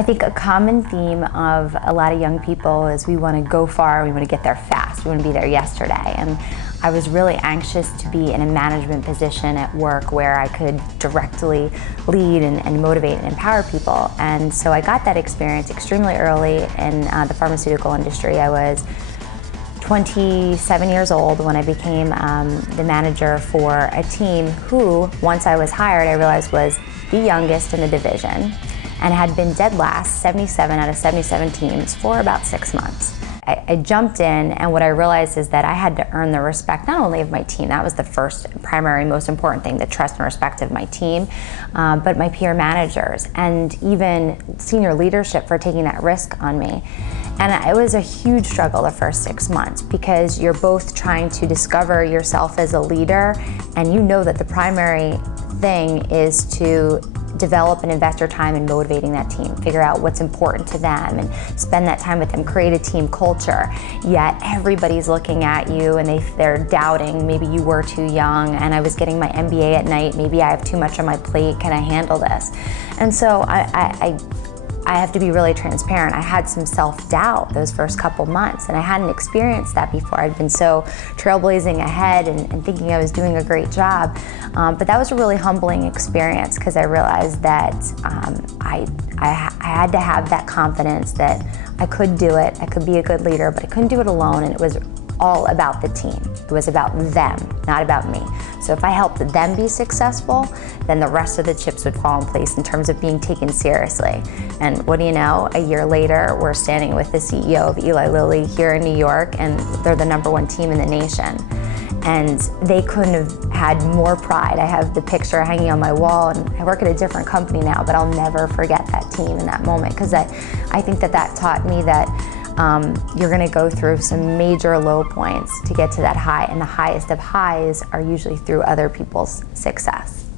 I think a common theme of a lot of young people is we want to go far, we want to get there fast, we want to be there yesterday. And I was really anxious to be in a management position at work where I could directly lead and motivate and empower people. And so I got that experience extremely early in the pharmaceutical industry. I was 27 years old when I became the manager for a team who, once I was hired, I realized was the youngest in the division and had been dead last, 77 out of 77 teams, for about 6 months. I jumped in, and what I realized is that I had to earn the respect not only of my team, that was the first, primary, most important thing, the trust and respect of my team, but my peer managers and even senior leadership for taking that risk on me. And it was a huge struggle the first 6 months because you're both trying to discover yourself as a leader, and you know that the primary thing is to develop and invest your time in motivating that team, figure out what's important to them and spend that time with them, create a team culture. Yet everybody's looking at you and they're doubting, maybe you were too young and I was getting my MBA at night, maybe I have too much on my plate, can I handle this? And so I have to be really transparent. I had some self-doubt those first couple months, and I hadn't experienced that before. I'd been so trailblazing ahead and thinking I was doing a great job. But that was a really humbling experience because I realized that I had to have that confidence that I could do it, I could be a good leader, but I couldn't do it alone, and it was all about the team. It was about them, not about me. So if I helped them be successful, then the rest of the chips would fall in place in terms of being taken seriously. And what do you know, a year later, we're standing with the CEO of Eli Lilly here in New York, and they're the #1 team in the nation. And they couldn't have had more pride. I have the picture hanging on my wall, and I work at a different company now, but I'll never forget that team in that moment, because I think that taught me that you're going to go through some major low points to get to that high, and the highest of highs are usually through other people's success.